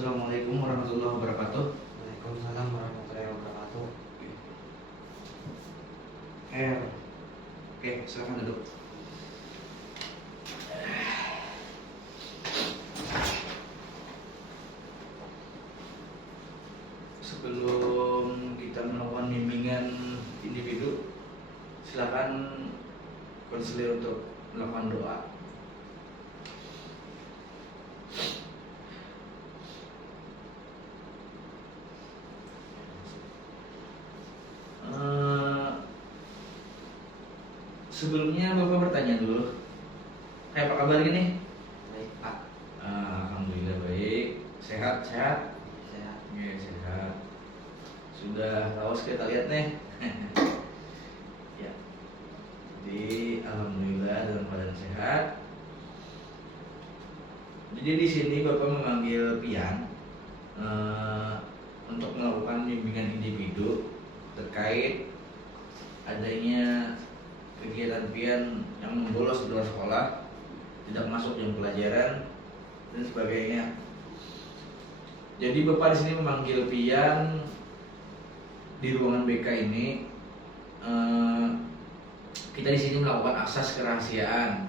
Assalamualaikum warahmatullahi wabarakatuh. Waalaikumsalam warahmatullahi wabarakatuh. Oke, silakan duduk. Sebelum kita melakukan bimbingan individu, silakan konselor untuk melakukan doa. Sebelumnya Bapak bertanya dulu, apa kabar gini? Baik Pak, Alhamdulillah baik, sehat. sehat. Ya, sehat. Sudah lawas kita lihat nih. Ya. Jadi alhamdulillah dalam keadaan sehat. Jadi di sini Bapak memanggil Pian untuk melakukan bimbingan individu terkait adanya kegiatan Pian yang membolos di luar sekolah, tidak masuk jam pelajaran dan sebagainya. Jadi Bapak di sini memanggil Pian di ruangan BK ini. Kita di sini melakukan akses kerahasiaan.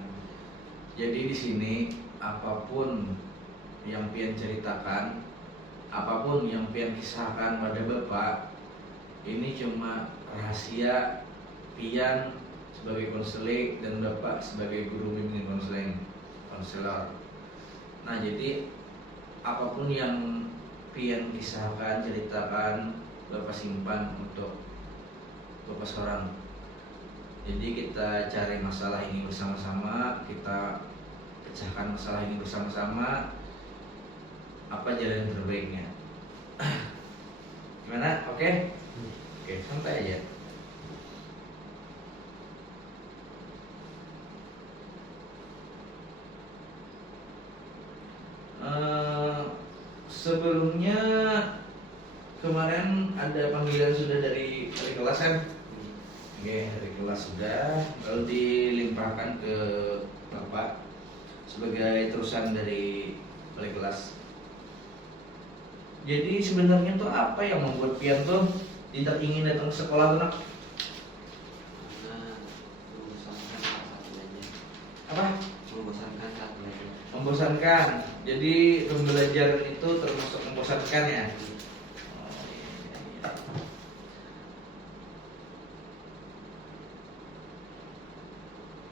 Jadi di sini apapun yang Pian ceritakan, apapun yang Pian kisahkan pada Bapak, ini cuma rahasia Pian sebagai konseling dan Bapak sebagai guru bimbingan konselor. Nah, jadi apapun yang Pian kisahkan, ceritakan, Bapak simpan untuk Bapak seorang. Jadi kita cari masalah ini bersama-sama, kita pecahkan masalah ini bersama-sama. Apa jalan terbaiknya? Gimana? Oke? Oke, santai aja. Sebelumnya kemarin ada panggilan sudah dari kelas kan? Oke, dari kelas sudah, lalu dilimpahkan ke Bapak sebagai terusan dari wali kelas. Jadi sebenarnya tuh apa yang membuat Pian tuh tidak ingin datang ke sekolah tuh, Nak? Karena membosankan saat belajar. Apa? Membosankan saat belajar. Membosankan. Jadi pembelajaran itu termasuk membosankan ya?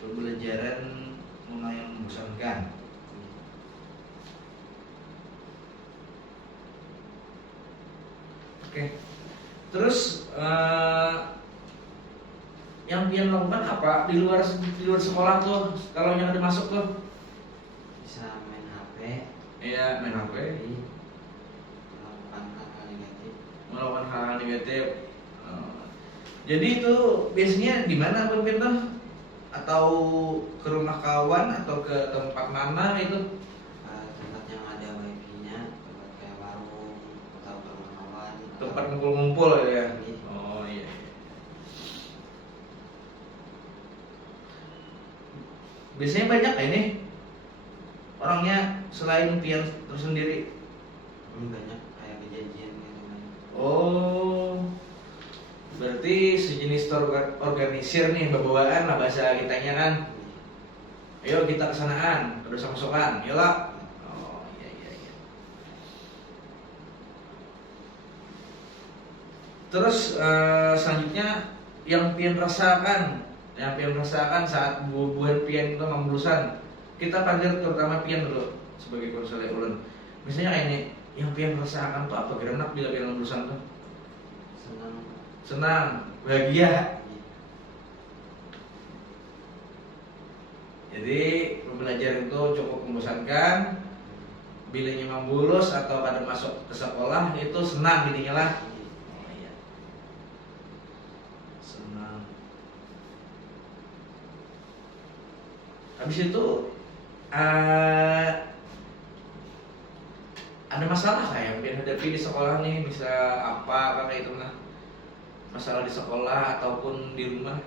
Pembelajaran lumayan membosankan. Oke. Terus yang Pian lakukan apa di luar sekolah tuh? Kalau yang ada masuk tuh? Bisa main HP, Iya, main HP, melakukan hal-hal negatif. melakukan hal-hal negatif. Jadi itu biasanya di mana Bang Pian tuh? Atau ke rumah kawan atau ke tempat mana itu? Tempat yang ada wifi-nya, tempat kayak warung atau ke rumah kawan. Tempat ngumpul-ngumpul ya? Iya. Oh iya. Biasanya banyak ya ini orangnya selain Pian tersendiri. Banyak kayak kejadian gitu kan. Oh, berarti sejenis organisir nih, bawaan lah bahasa kitanya kan. Ayo kita kesanaan, terus masukkan, yolah. Oh iya. Terus selanjutnya yang Pian rasakan saat bubuhan Pian itu memulusan. Kita panggil terutama Pian dulu sebagai konselor ulun. Misalnya kayak ini, yang Pian rasakan tuh apa? Kira-kira bila Pian memulusan tuh? Senang, bahagia. Jadi pembelajaran itu cukup membosankan. Bilanya membulus atau pada masuk ke sekolah itu senang jadinya lah. Oh iya. Senang. Habis itu ada masalah kayak yang hadapi di sekolah nih, bisa apa kayak itu nah? Masalah di sekolah ataupun di rumah?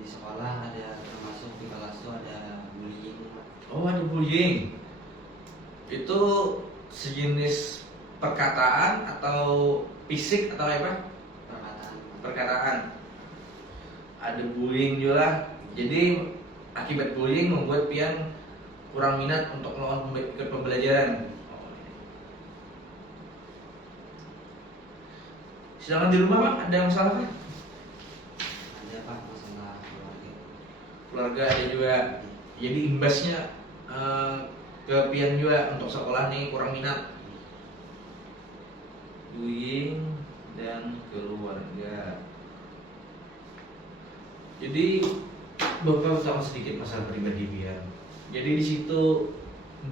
Di sekolah ada, termasuk di kelas tuh ada bullying. Oh, ada bullying. Itu sejenis perkataan atau fisik atau apa? Perkataan. Perkataan. Ada bullying juga. Jadi akibat bullying membuat pian kurang minat untuk melakukan ikut pembelajaran. Sedangkan di rumah Bang ada masalah kan? Ada Pak masalah keluarga. Keluarga ada juga. Jadi imbasnya ke pian juga untuk sekolah nih kurang minat. Bullying dan keluarga. Jadi Bapak utama sedikit masalah pribadi pian. Jadi di situ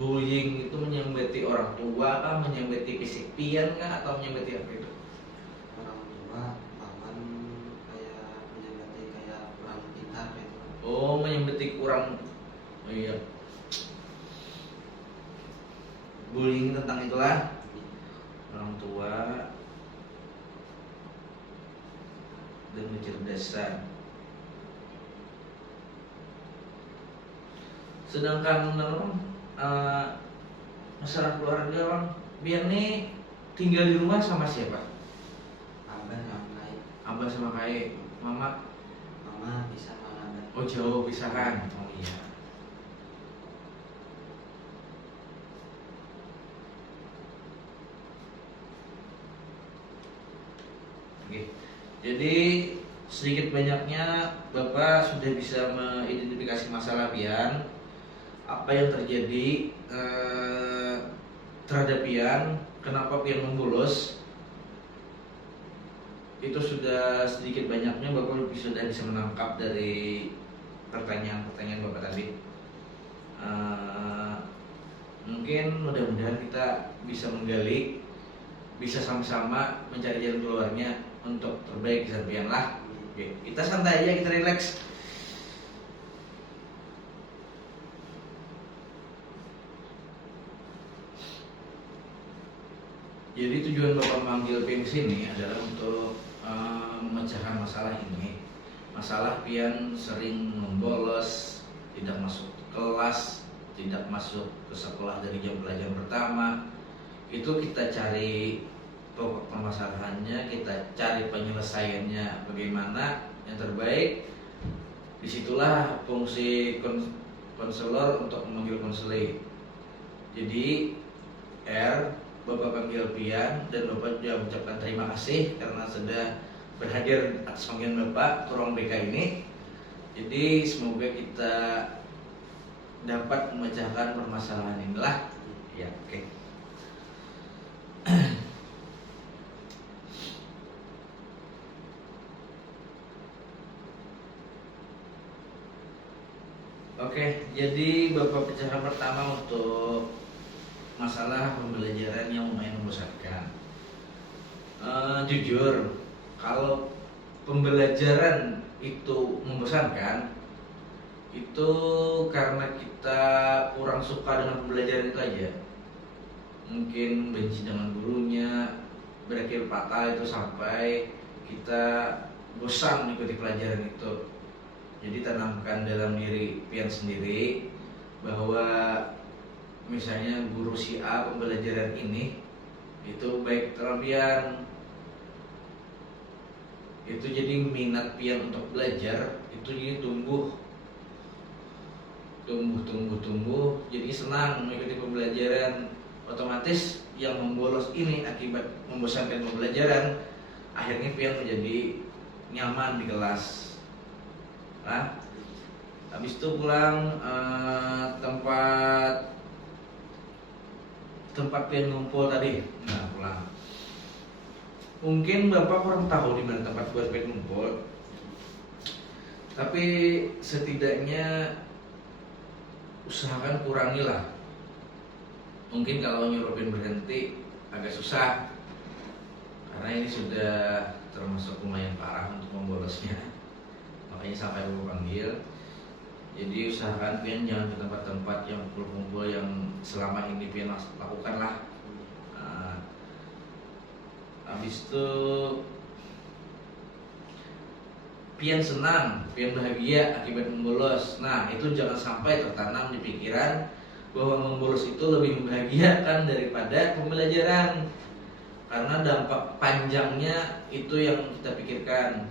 bullying itu menyambati orang tua kah, menyambati fisik pian kah, atau menyambati apa itu? Orang tua bahkan kayak menyebabkan kayak kurang pintar gitu. Oh, menyambati kurang. Oh iya. Bullying tentang itulah orang tua dan kecerdasan. Sedangkan masalah keluarga Bang, biar nih tinggal di rumah sama siapa? Abah yang lain. Abah sama Kai, Mama. Mama bisa mana Abah. Oh jauh pisahan. Oh iya. Oke. Jadi sedikit banyaknya Bapak sudah bisa mengidentifikasi masalah pian, apa yang terjadi terhadap pian, kenapa pian membolos. Itu sudah sedikit banyaknya Bapak sudah bisa menangkap dari pertanyaan-pertanyaan Bapak tadi. Mungkin mudah-mudahan kita bisa menggali, bisa sama-sama mencari jalan keluarnya untuk terbaik di pian lah. Oke, kita santai aja, kita relax. Jadi tujuan Bapak memanggil pian sini adalah untuk memecahkan masalah ini. Masalah pian sering membolos, tidak masuk kelas, tidak masuk ke sekolah dari jam pelajaran pertama. Itu kita cari pokok permasalahannya, kita cari penyelesaiannya bagaimana yang terbaik. Disitulah fungsi konselor untuk memanggil konseling. Jadi Bapak panggil pian dan Bapak juga mengucapkan terima kasih karena sudah berhadir atas panggilan Bapak ke ruang BK ini. Jadi semoga kita dapat memecahkan permasalahan inilah. Ya, oke. Oke, jadi Bapak pecahan pertama untuk masalah pembelajaran yang lumayan membosankan. Jujur, kalau pembelajaran itu membosankan, itu karena kita kurang suka dengan pembelajaran itu aja. Mungkin benci dengan gurunya, berakhir fatal itu sampai kita bosan mengikuti pelajaran itu. Jadi tanamkan dalam diri pian sendiri bahwa misalnya guru si A pembelajaran ini itu baik terhadap pian, itu jadi minat pian untuk belajar itu jadi tumbuh, jadi senang mengikuti pembelajaran. Otomatis yang membolos ini akibat membosankan pembelajaran, akhirnya pian menjadi nyaman di kelas. Nah, habis itu pulang tempat pian ngumpul tadi. Nah, pulang. Mungkin Bapak kurang tahu di mana tempat buat pian ngumpul. Tapi setidaknya usahakan kurangilah. Mungkin kalau nyuruh pian berhenti agak susah. Karena ini sudah termasuk lumayan parah untuk membolosnya. Makanya sampai Bapak panggil. Jadi usahakan pian jangan ke tempat-tempat yang kumpul yang selama ini pian lakukan lah. Habis itu pian senang, pian bahagia akibat membolos. Nah, itu jangan sampai tertanam di pikiran bahwa membolos itu lebih membahagiakan daripada pembelajaran, karena dampak panjangnya itu yang kita pikirkan.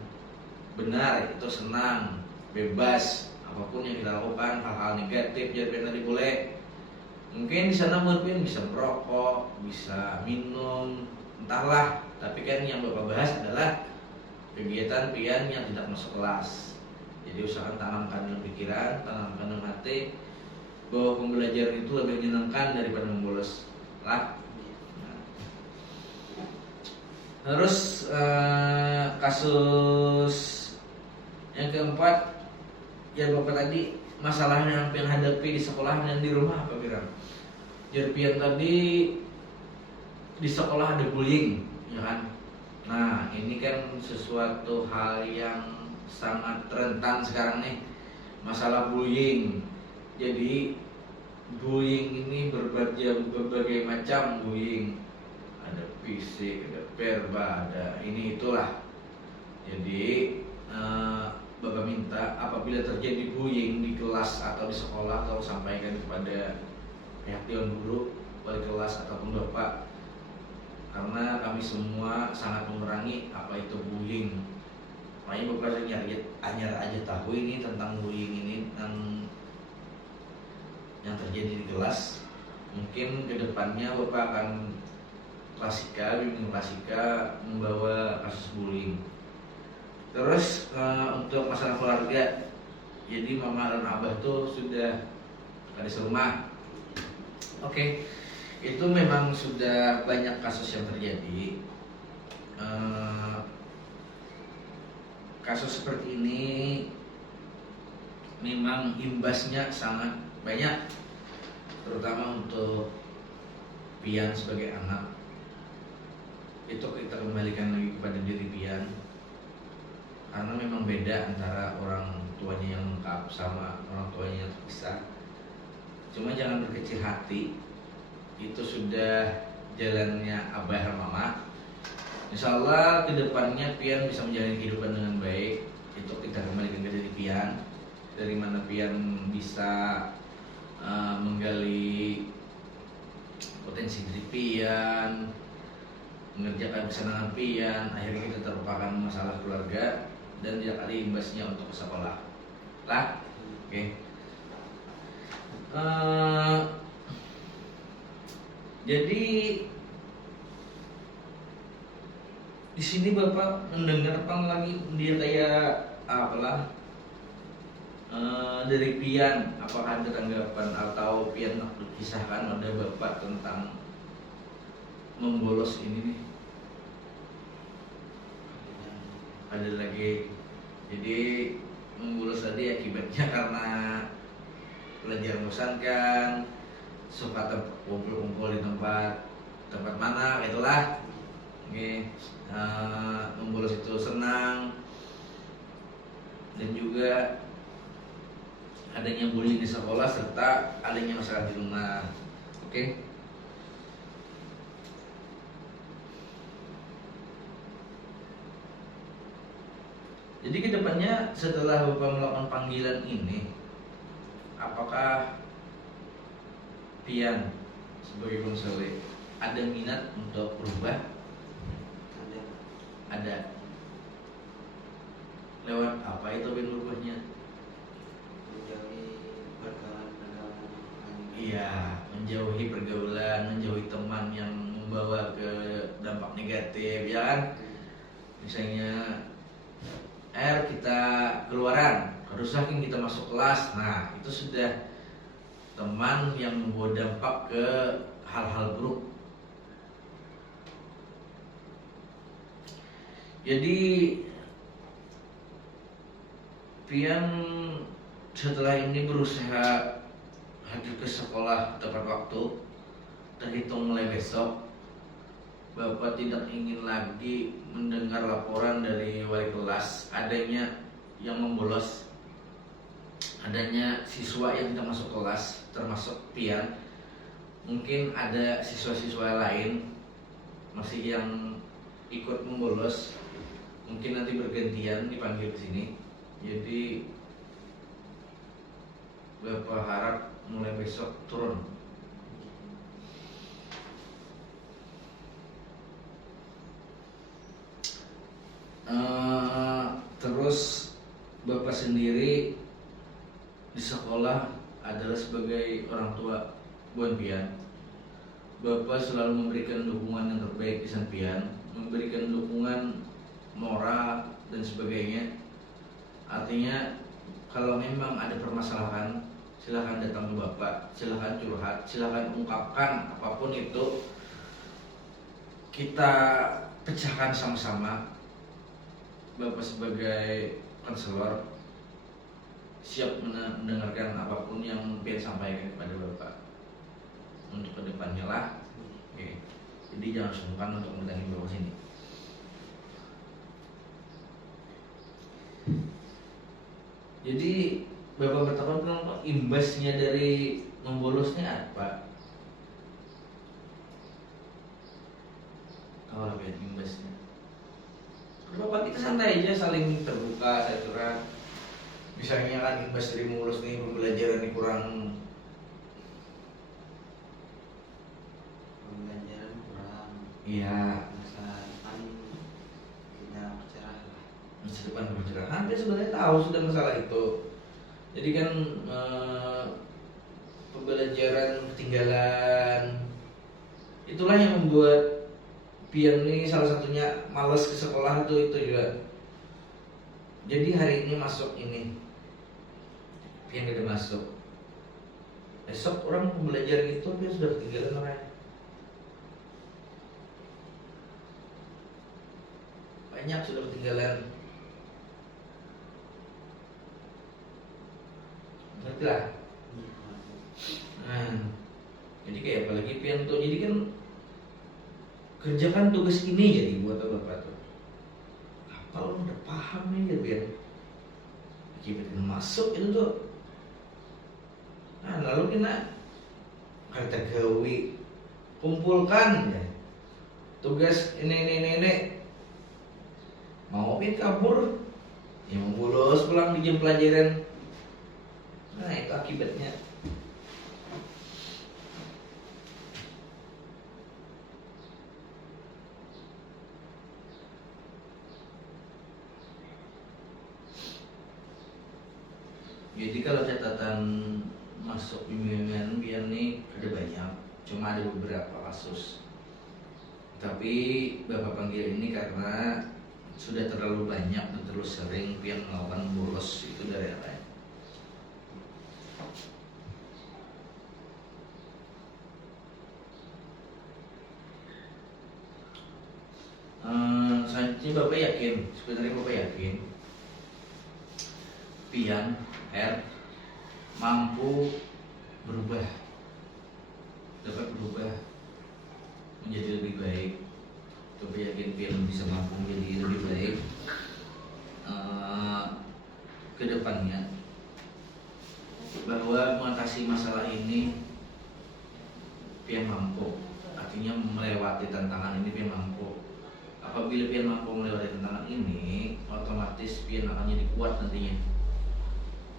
Benar, itu senang, bebas, apapun yang kita lakukan, hal-hal negatif Jarpian tadi boleh. Mungkin di sana Jarpian bisa merokok, bisa minum, entahlah. Tapi kan yang Bapak bahas adalah kegiatan pian yang tidak masuk kelas. Jadi usahakan tanamkan dalam pikiran, tanamkan dalam hati bahwa pembelajaran itu lebih menyenangkan daripada membolos lah. Nah. Terus kasus yang keempat yang Bapak tadi, masalah yang hadapi di sekolah dan di rumah apa Biram? Jarpian tadi di sekolah ada bullying, ya kan? Nah, ini kan sesuatu hal yang sangat rentan sekarang nih, masalah bullying. Jadi bullying ini berbagai macam bullying. Ada fisik, ada verba, ada ini itulah. Jadi Bapak minta apabila terjadi bullying di kelas atau di sekolah, tolong sampaikan kepada pihak dewan guru, wali kelas ataupun Bapak, karena kami semua sangat memerangi apa itu bullying. Makanya Bapak nyari aja tahu ini tentang bullying ini yang terjadi di kelas. Mungkin kedepannya Bapak akan bimbing klasika membawa kasus bullying. Terus untuk masalah keluarga, jadi mama dan abah tuh sudah ada serumah. Oke. Itu memang sudah banyak kasus yang terjadi. Kasus seperti ini memang imbasnya sangat banyak, terutama untuk pian sebagai anak. Itu kita kembalikan lagi kepada diri pian, karena memang beda antara orang tuanya yang lengkap sama orang tuanya yang terpisah. Cuma jangan berkecil hati, itu sudah jalannya abah dan mama. Insya Allah kedepannya pian bisa menjalani kehidupan dengan baik. Itu kita kembalikan ke diri pian, dari mana pian bisa menggali potensi diri pian, mengerjakan kesenangan pian. Akhirnya kita terlupakan masalah keluarga dan tidak ada imbasnya untuk ke sekolah lah. Oke. Jadi di sini Bapak mendengar lagi dia kayak apalah dari pian, apakah ada tanggapan atau pian kisahkan ada Bapak tentang membolos ini nih? Ada lagi. Jadi membolos tadi akibatnya karena belajar membosankan, suka kumpul-kumpul di tempat mana itulah. Oke. Membolos itu senang, dan juga adanya bullying di sekolah serta adanya masalah di rumah. Oke. Jadi kedepannya setelah Bapak melakukan panggilan ini, apakah pian sebagai konselor ada minat untuk berubah? Ada. Lewat apa itu berubahnya? Menjauhi pergaulan-pergaulan. Iya, menjauhi pergaulan, menjauhi teman yang membawa ke dampak negatif, ya kan? Misalnya kita keluaran, harusnya kita masuk kelas. Nah, itu sudah teman yang membawa dampak ke hal-hal buruk. Jadi pian setelah ini berusaha hadir ke sekolah tepat waktu. Terhitung mulai besok Bapak tidak ingin lagi mendengar laporan dari wali kelas adanya yang membolos, adanya siswa yang tidak masuk kelas, termasuk pian. Mungkin ada siswa-siswa lain masih yang ikut membolos, mungkin nanti bergantian dipanggil ke sini. Jadi Bapak harap mulai besok turun. Terus Bapak sendiri di sekolah adalah sebagai orang tua Buan Pian. Bapak selalu memberikan dukungan yang terbaik di San Pian, memberikan dukungan moral dan sebagainya. Artinya kalau memang ada permasalahan, silahkan datang ke Bapak, silahkan curhat, silahkan ungkapkan apapun itu, kita pecahkan sama-sama. Bapak sebagai konselor siap mendengarkan apapun yang Pian sampaikan kepada Bapak untuk kedepannya lah. Oke. Jadi jangan sungkan untuk mendatangi Bapak sini. Jadi Bapak bertakon kenapa imbasnya dari membolosnya apa? Kalau lihat imbasnya, Bapak kita santai aja, saling terbuka, saya curhat. Misalnya kan imbas dari membolos nih, pembelajaran ini kurang, pembelajaran kurang, iya, masa depan tidak cerah lah. masa depan bercerah. Hampir sebenarnya tahu sudah masalah itu. Jadi kan pembelajaran ketinggalan, itulah yang membuat Pian ini salah satunya malas ke sekolah itu juga. Jadi hari ini masuk ini, Pian udah masuk. Besok orang pembelajaran itu Pian sudah ketinggalan orangnya. Banyak sudah ketinggalan. Ngerti lah. Nah, jadi kayak apalagi Pian tuh, jadi kan kerjakan tugas ini jadi buat Bapak tuh. Kalau udah paham nih biar kita masuk itu tuh. Nah lalu kita kata gawi kumpulkan ya tugas ini. Mau Pian kabur, ya mau bolos pulang di jam pelajaran. Nah itu akibatnya. Jadi kalau catatan masuk bimbingan Pian nih ada banyak, cuma ada beberapa kasus. Tapi Bapak panggil ini karena sudah terlalu banyak dan terlalu sering Pian melakukan bolos itu dari lain. Selanjutnya Bapak yakin, sebenarnya Bapak yakin Pian mampu berubah, dapat berubah menjadi lebih baik. Bapak yakin Pian bisa mampu menjadi lebih baik ke depannya, bahwa mengatasi masalah ini Pian mampu. Artinya melewati tantangan ini Pian mampu. Apabila Pian mampu melewati tantangan ini, otomatis Pian akan jadi kuat nantinya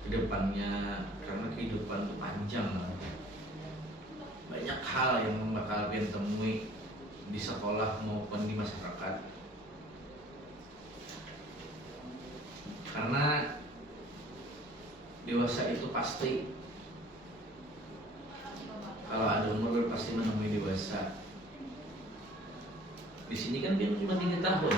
ke depannya, karena kehidupan itu panjang. Banyak hal yang bakal Pian temui di sekolah maupun di masyarakat. Karena dewasa itu pasti, kalau ada umur pasti menemui dewasa. Di sini kan Pian cuma 3 tahun.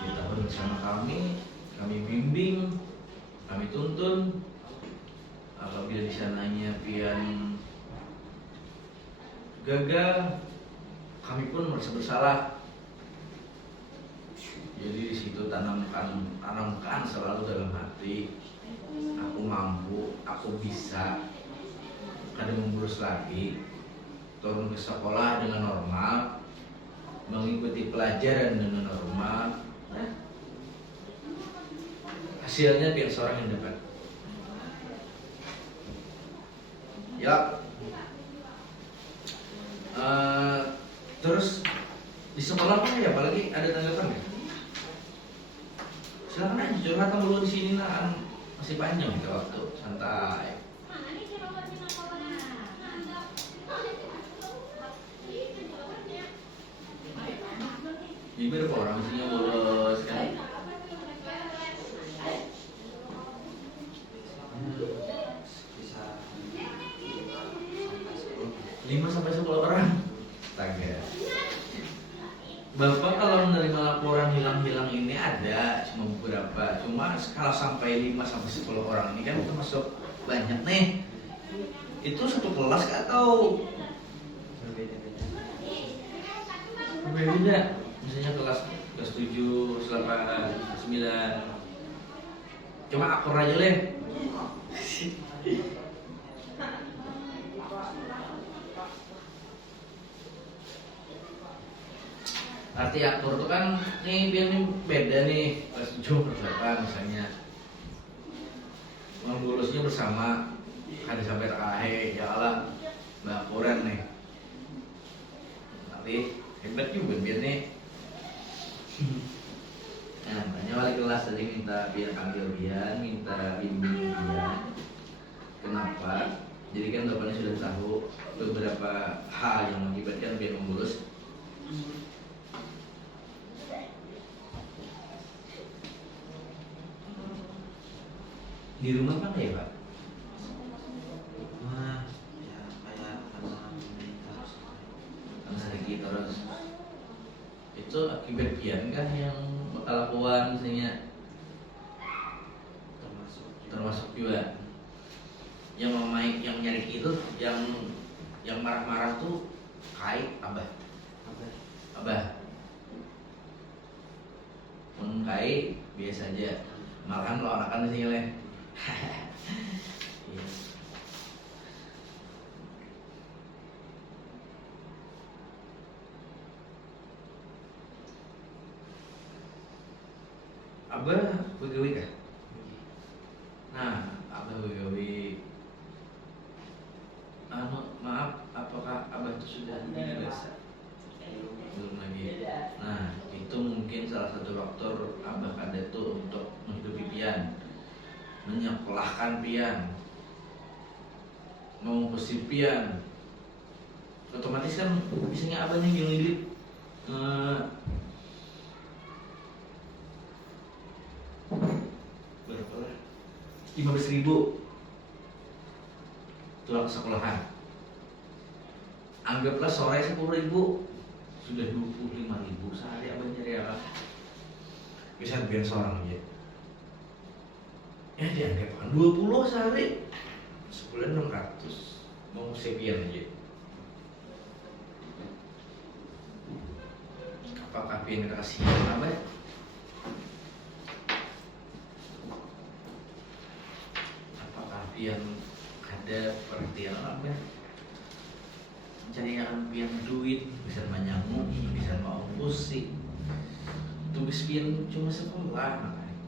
3 tahun bersama kami bimbing, kami tuntun. Apabila di sananya Pian gagal, kami pun merasa bersalah. Jadi di situ tanamkan selalu dalam hati, aku mampu, aku bisa. Kadang membolos lagi, turun ke sekolah dengan normal, mengikuti pelajaran dengan normal. Hasilnya Pian seorang yang dapat. Ya. Terus di sekolah apa ya? Apalagi ada tanggapan nggak? silakan aja curhat dulu di sini lah, kan masih panjang kita waktu santai. Jadi berapa orang sih yang bolos kan? Bisa 5 sampai 10 orang. Astaga. Bapak kalau menerima laporan hilang-hilang ini ada cuma beberapa. Cuma kalau sampai 5 sampai 10 orang ini kan termasuk banyak nih. Itu satu kelas atau berbeda-beda. berbeda? Misalnya kelas 7, 8, 9. Cuma akur aja leh. Arti akur tuh kan nih biar nih beda nih kelas 7 kelas 8 misalnya. Membolusnya bersama ada sampai terakhir ya Allah bakuran nih. Tapi hebat juga biar nih. Nah, makanya wali kelas tadi minta biar panggil Bian, minta bimbing Bian. Kenapa? Jadi kan bapaknya sudah tahu beberapa hal yang mengakibatkan Bian membolos. Di rumah apa ya Pak? Rumah ya kayak karena pemerintah Karena sedikit terus. Itu akibat Bian kan yang kelakuan misalnya, termasuk juga yang memaik yang nyari itu yang marah-marah tuh kai abah pun kai biasa aja, malahan lo anak di sini leh. Iya. Abah begawi kah? Nah, abah begawi. Maaf, apakah abah itu sudah dewasa? Belum lagi. Nah, itu mungkin salah satu faktor abah kada tuh untuk menghidupi pian, menyekolahkan pian, mengungkusi pian. Otomatis kan biasanya abahnya yang hidup 15.000 tulang sekolahan. Anggaplah sore 10.000, sudah 25.000 sehari abah nyari apa? Bisa biar seorang aja. Ya dianggap kan 20 sehari, sebulan 600, mau sepian aja. Apakah pian kasihan abah? Yang ada perhatian apa mencari pian duit bisa menyangu bisa mau pusing tugas pian cuma sekolah makanya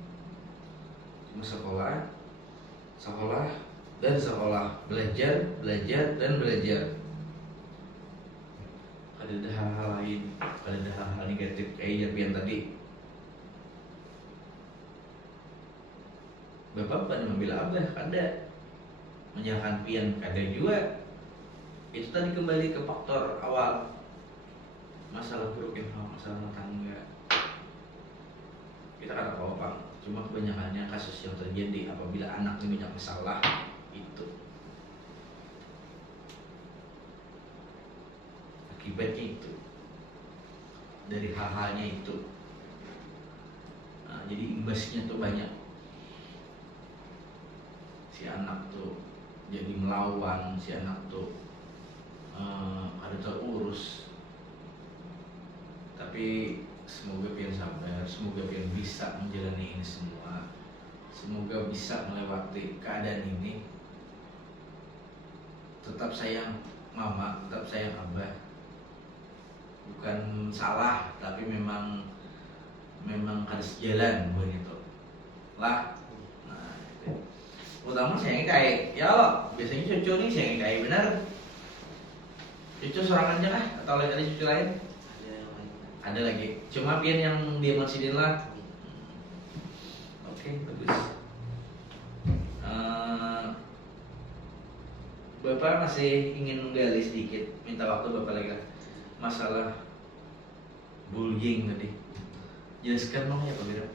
cuma sekolah dan sekolah, belajar dan belajar. Ada hal-hal lain, ada hal-hal negatif kayak pian tadi. Bapak pada membela abah kada, menjalankan pian kada juga. Itu tadi kembali ke faktor awal, masalah broken home, masalah rumah tangga. Kita kada tahu Pak, cuma kebanyakannya kasus yang terjadi apabila anak ini banyak masalah itu akibatnya itu dari hal-halnya itu. Nah, jadi imbasnya tuh banyak. Si anak tuh jadi melawan, si anak tuh ada terurus. Tapi semoga pian sabar, semoga pian bisa menjalani ini semua, semoga bisa melewati keadaan ini. Tetap sayang mama, tetap sayang abah. Bukan salah, tapi memang harus jalan begitu lah. Nah, itu. Utama saya kayak ya Allah, biasanya cucu nih saya kayak benar. Cucu sorangan aja kah? Atau ada cucu lain? Ada yang lain. Ada lagi. Cuma pian yang dia masjidin lah. Oke, bagus. Eh, Bapak masih ingin menggali sedikit, minta waktu Bapak lagi lah. Masalah bullying tadi. Jelaskan dong ya Pak Biro.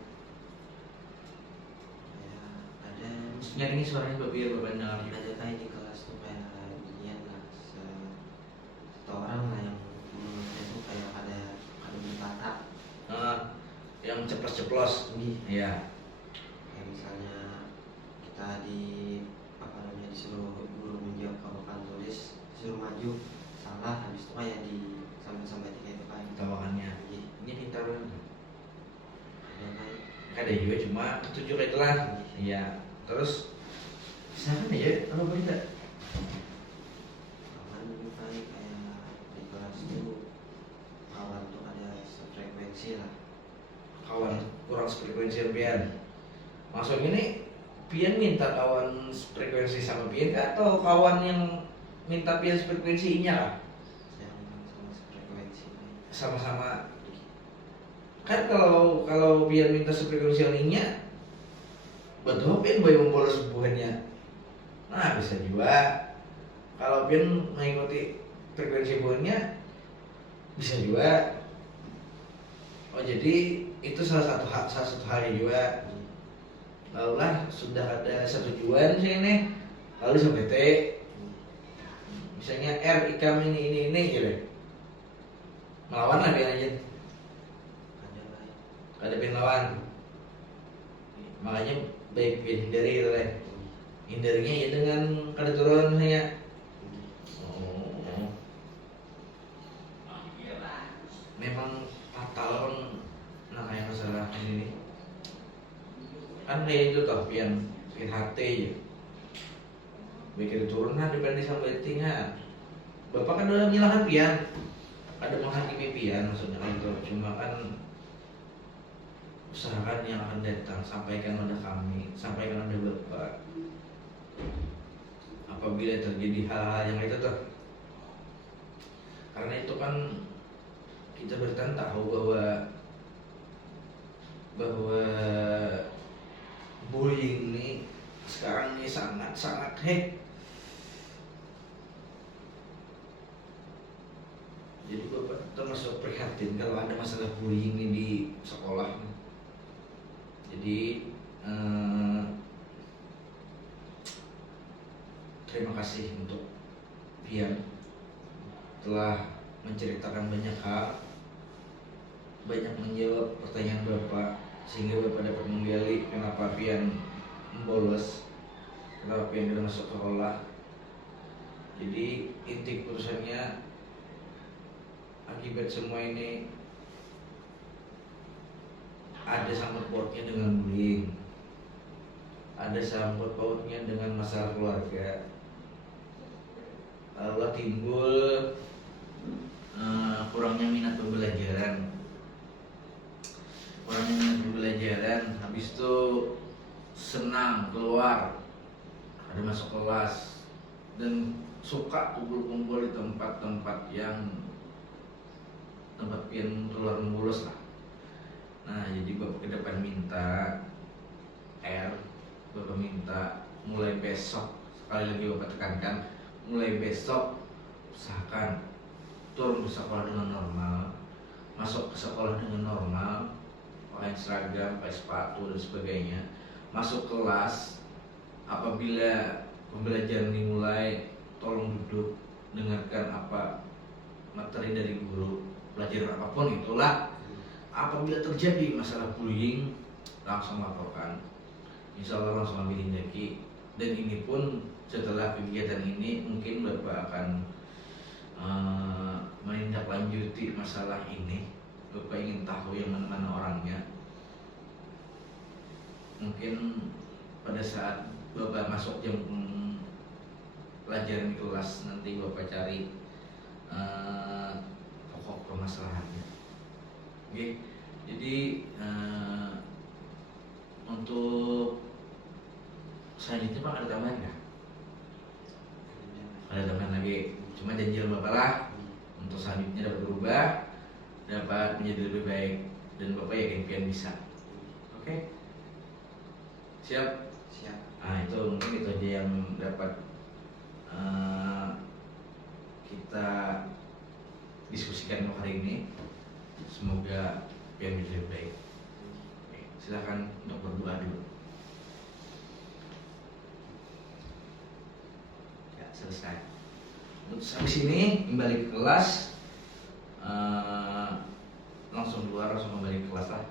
Ya, ada Maksudnya ini suaranya Bapak biar Bapak dengar. ada kayak di kelas tuh kayak ginian lah, satu orang lah yang mulutnya tuh kayak ada berkata. Yang ceplos-ceplos. Iya. Kayak misalnya kita disuruh guru menjawab kalau papan tulis, disuruh maju salah, habis itu kayak di sampai tiga itu kayak Tawakannya. Iya. Ini pintar banget. Ada kayak Ada juga cuma itu juga itulah. Iya. Terus misalkan aja kalau berita kawan dulu kayak di kelas itu kawan tuh ada sefrekuensi lah. kawan kurang frekuensi pian. Masuk ini pian minta kawan frekuensi sama pian kah? Atau kawan yang minta pian frekuensinya kah? Yang sama sefrekuensi. Sama-sama. Kan kalau pian minta frekuensinya betul pian boleh membolos buahnya. Nah bisa juga kalau pian mengikuti frekuensi buahnya bisa juga. Oh jadi itu salah satu hal juga. Lalu lah sudah ada satu tujuan sih ini, lalu sampai T. Misalnya R ikam ini gitu. Melawan lah biar aja. Ada kayak Ada pin lawan. Makanya baik hindari gitu lah. Hindarinya ya dengan kada turun misalnya. Oh. Memang fatal kan. Nah kayak masalah ini nih. Kan kayak itu toh pian hati aja. Bikin turun nah dibanding sama tinggal. Bapak kan udah menyalahkan pian. Ada menghakimi pian maksudnya kan itu. Cuma kan usahakan yang akan datang sampaikan pada kami, sampaikan pada Bapak. Apabila terjadi hal-hal yang itu tuh. Karena itu kan kita bertan tahu bahwa bullying ini sekarang ini sangat jadi Bapak termasuk prihatin kalau ada masalah bullying ini di sekolah. Jadi terima kasih untuk Pian telah menceritakan banyak hal, banyak menjawab pertanyaan Bapak sehingga Bapak dapat menggali kenapa Pian membolos, kenapa Pian tidak masuk sekolah. Jadi inti keputusannya akibat semua ini ada sangkut pautnya dengan bullying, ada sangkut pautnya dengan masalah keluarga. Lalu timbul kurangnya minat pembelajaran, habis itu senang keluar, ada masuk kelas dan suka kumpul-kumpul di tempat-tempat yang tempat pian keluar membolos lah. Nah jadi Bapak ke depan minta Bapak minta mulai besok, sekali lagi Bapak tekankan, mulai besok usahakan turun ke sekolah dengan normal, masuk ke sekolah dengan normal, pakai seragam, pakai sepatu dan sebagainya, masuk kelas. Apabila pembelajaran dimulai, tolong duduk, dengarkan apa materi dari guru, pelajaran apapun itulah. Apabila terjadi masalah bullying, langsung laporkan, insya Allah langsung ambil tindakan. Dan ini pun setelah kegiatan ini mungkin Bapak akan menindaklanjuti masalah ini. Bapak ingin tahu yang mana orangnya. Mungkin pada saat Bapak masuk jam pelajaran di kelas, nanti Bapak cari pokok permasalahannya. Oke. Jadi untuk selanjutnya Pak ada tambahan nggak? Ada tambahan lagi. Cuma janji Bapak lah untuk selanjutnya dapat berubah, dapat menjadi lebih baik, dan Bapak yakin Pian bisa. Oke? Siap. Siap. Nah itu mungkin itu aja yang dapat kita diskusikan hari ini. Semoga pian bisa lebih baik. Oke, silakan untuk berdoa dulu. Ya selesai. Untuk habis ini kembali ke kelas, langsung keluar langsung kembali ke kelas lah.